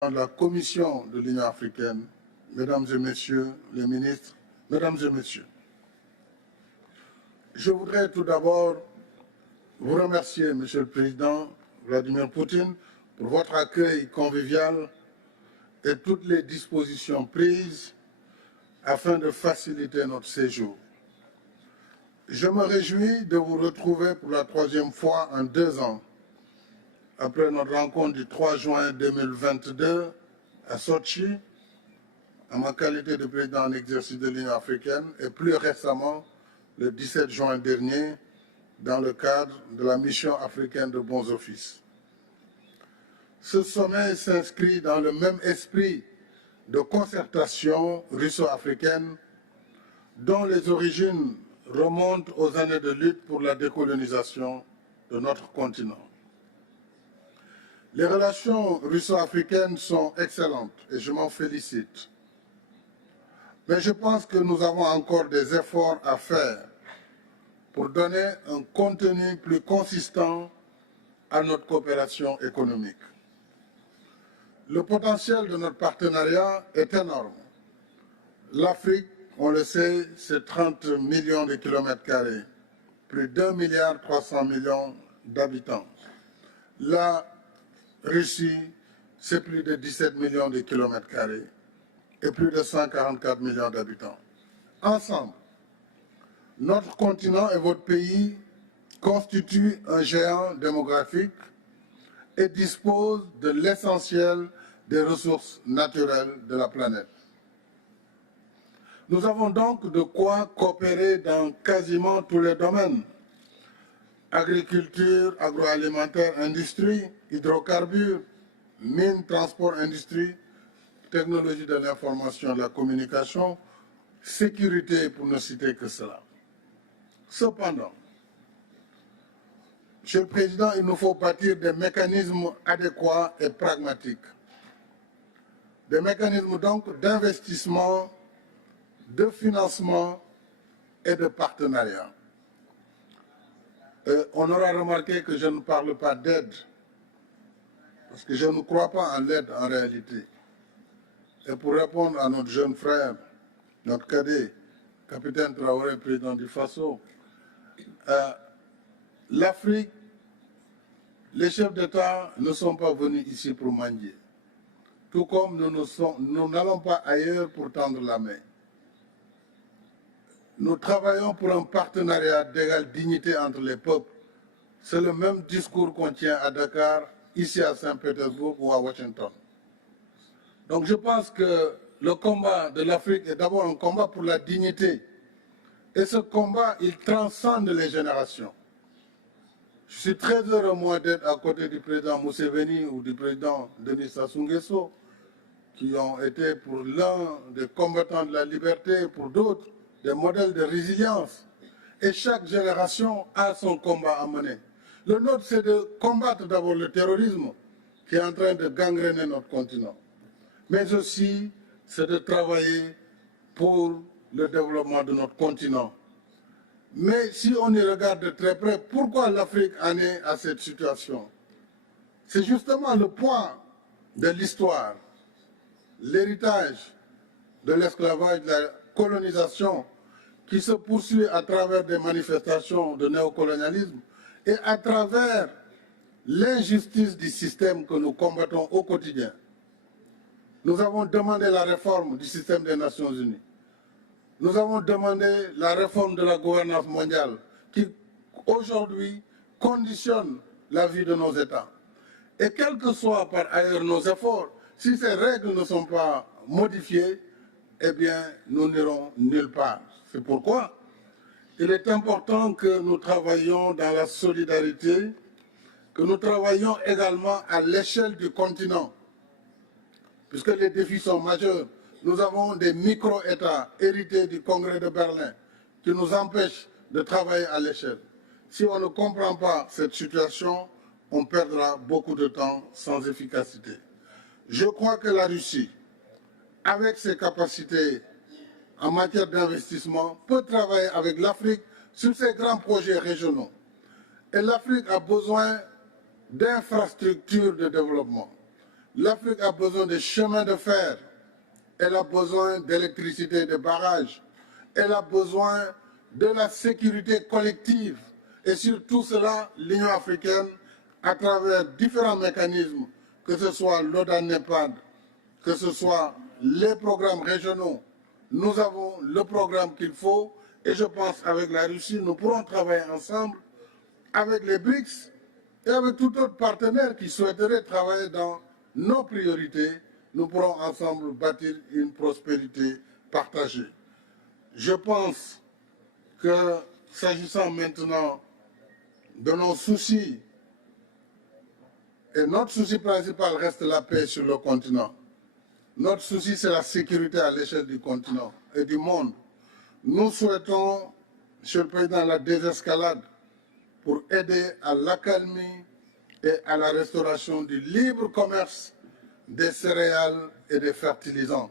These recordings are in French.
de la Commission de l'Union africaine, Mesdames et Messieurs les ministres, Mesdames et Messieurs, je voudrais tout d'abord vous remercier, Monsieur le Président Vladimir Poutine, pour votre accueil convivial et toutes les dispositions prises afin de faciliter notre séjour. Je me réjouis de vous retrouver pour la troisième fois en 2 ans, après notre rencontre du 3 juin 2022 à Sochi, en ma qualité de président en exercice de l'Union africaine, et plus récemment, le 17 juin dernier, dans le cadre de la mission africaine de bons offices. Ce sommet s'inscrit dans le même esprit de concertation russo-africaine dont les origines remontent aux années de lutte pour la décolonisation de notre continent. Les relations russo-africaines sont excellentes et je m'en félicite. Mais je pense que nous avons encore des efforts à faire pour donner un contenu plus consistant à notre coopération économique. Le potentiel de notre partenariat est énorme. L'Afrique, on le sait, c'est 30 millions de kilomètres carrés, plus d'1,3 milliard d'habitants. La Russie, c'est plus de 17 millions de kilomètres carrés et plus de 144 millions d'habitants. Ensemble, notre continent et votre pays constituent un géant démographique et disposent de l'essentiel des ressources naturelles de la planète. Nous avons donc de quoi coopérer dans quasiment tous les domaines. Agriculture, agroalimentaire, industrie, hydrocarbures, mines, transport, industrie, technologie de l'information et de la communication, sécurité, pour ne citer que cela. Cependant, Monsieur le Président, il nous faut bâtir des mécanismes adéquats et pragmatiques. Des mécanismes donc d'investissement, de financement et de partenariat. On aura remarqué que je ne parle pas d'aide, parce que je ne crois pas en l'aide en réalité. Et pour répondre à notre jeune frère, notre cadet, capitaine Traoré, président du Faso, l'Afrique, les chefs d'État ne sont pas venus ici pour mendier, tout comme nous n'allons pas ailleurs pour tendre la main. Nous travaillons pour un partenariat d'égale dignité entre les peuples. C'est le même discours qu'on tient à Dakar, ici à Saint-Pétersbourg ou à Washington. Donc je pense que le combat de l'Afrique est d'abord un combat pour la dignité. Et ce combat, il transcende les générations. Je suis très heureux, moi, d'être à côté du président Museveni ou du président Denis Sassou Nguesso, qui ont été pour l'un des combattants de la liberté, pour d'autres, des modèles de résilience. Et chaque génération a son combat à mener. Le nôtre, c'est de combattre d'abord le terrorisme qui est en train de gangréner notre continent. Mais aussi, c'est de travailler pour le développement de notre continent. Mais si on y regarde de très près, pourquoi l'Afrique en est à cette situation? C'est justement le poids de l'histoire, l'héritage de l'esclavage, de la colonisation qui se poursuit à travers des manifestations de néocolonialisme et à travers l'injustice du système que nous combattons au quotidien. Nous avons demandé la réforme du système des Nations Unies. Nous avons demandé la réforme de la gouvernance mondiale qui, aujourd'hui, conditionne la vie de nos États. Et quels que soient par ailleurs nos efforts, si ces règles ne sont pas modifiées, eh bien, nous n'irons nulle part. C'est pourquoi il est important que nous travaillions dans la solidarité, que nous travaillions également à l'échelle du continent, puisque les défis sont majeurs. Nous avons des micro-États hérités du Congrès de Berlin qui nous empêchent de travailler à l'échelle. Si on ne comprend pas cette situation, on perdra beaucoup de temps sans efficacité. Je crois que la Russie, avec ses capacités en matière d'investissement, peut travailler avec l'Afrique sur ces grands projets régionaux. Et l'Afrique a besoin d'infrastructures de développement. L'Afrique a besoin de chemins de fer. Elle a besoin d'électricité, de barrages. Elle a besoin de la sécurité collective. Et sur tout cela, l'Union africaine, à travers différents mécanismes, que ce soit l'ODA-NEPAD, que ce soit les programmes régionaux, nous avons le programme qu'il faut. Et je pense qu'avec la Russie, nous pourrons travailler ensemble avec les BRICS et avec tout autre partenaire qui souhaiterait travailler dans nos priorités. Nous pourrons ensemble bâtir une prospérité partagée. Je pense que, s'agissant maintenant de nos soucis, et notre souci principal reste la paix sur le continent. Notre souci, c'est la sécurité à l'échelle du continent et du monde. Nous souhaitons, Monsieur le Président, la désescalade pour aider à l'accalmie et à la restauration du libre commerce des céréales et des fertilisants.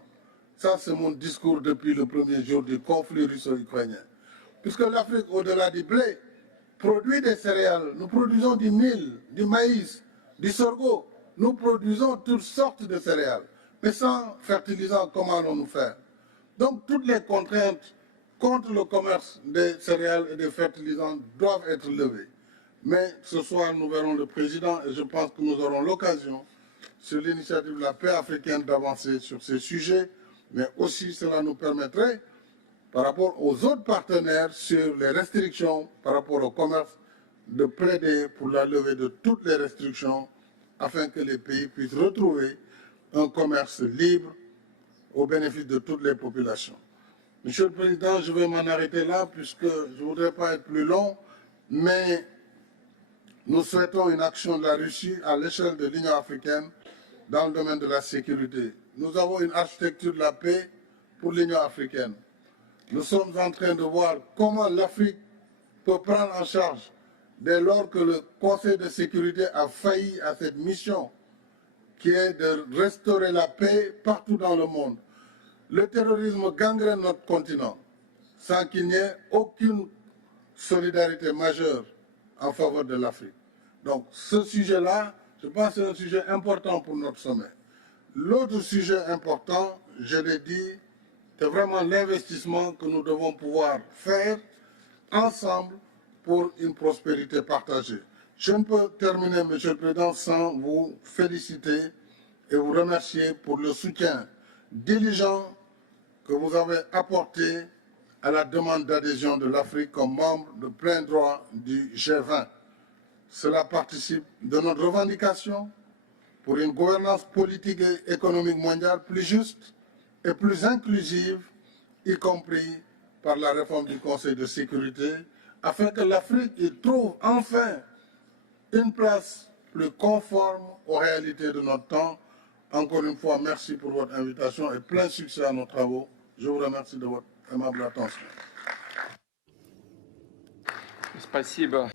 Ça, c'est mon discours depuis le premier jour du conflit russo-ukrainien. Puisque l'Afrique, au-delà du blé, produit des céréales. Nous produisons du mil, du maïs, du sorgho. Nous produisons toutes sortes de céréales. Mais sans fertilisants, comment allons-nous faire? Donc, toutes les contraintes contre le commerce des céréales et des fertilisants doivent être levées. Mais ce soir, nous verrons le président et je pense que nous aurons l'occasion, sur l'initiative de la paix africaine, d'avancer sur ces sujets. Mais aussi, cela nous permettrait, par rapport aux autres partenaires sur les restrictions par rapport au commerce, de plaider pour la levée de toutes les restrictions afin que les pays puissent retrouver un commerce libre au bénéfice de toutes les populations. Monsieur le Président, je vais m'en arrêter là puisque je ne voudrais pas être plus long, mais nous souhaitons une action de la Russie à l'échelle de l'Union africaine dans le domaine de la sécurité. Nous avons une architecture de la paix pour l'Union africaine. Nous sommes en train de voir comment l'Afrique peut prendre en charge dès lors que le Conseil de sécurité a failli à cette mission qui est de restaurer la paix partout dans le monde. Le terrorisme gangrène notre continent sans qu'il n'y ait aucune solidarité majeure en faveur de l'Afrique. Donc ce sujet-là, je pense que c'est un sujet important pour notre sommet. L'autre sujet important, je l'ai dit, c'est vraiment l'investissement que nous devons pouvoir faire ensemble pour une prospérité partagée. Je ne peux terminer, Monsieur le Président, sans vous féliciter et vous remercier pour le soutien diligent que vous avez apporté à la demande d'adhésion de l'Afrique comme membre de plein droit du G20. Cela participe de notre revendication pour une gouvernance politique et économique mondiale plus juste et plus inclusive, y compris par la réforme du Conseil de sécurité, afin que l'Afrique y trouve enfin une place plus conforme aux réalités de notre temps. Encore une fois, merci pour votre invitation et plein succès à nos travaux. Je vous remercie de votre aimable attention. Спасибо.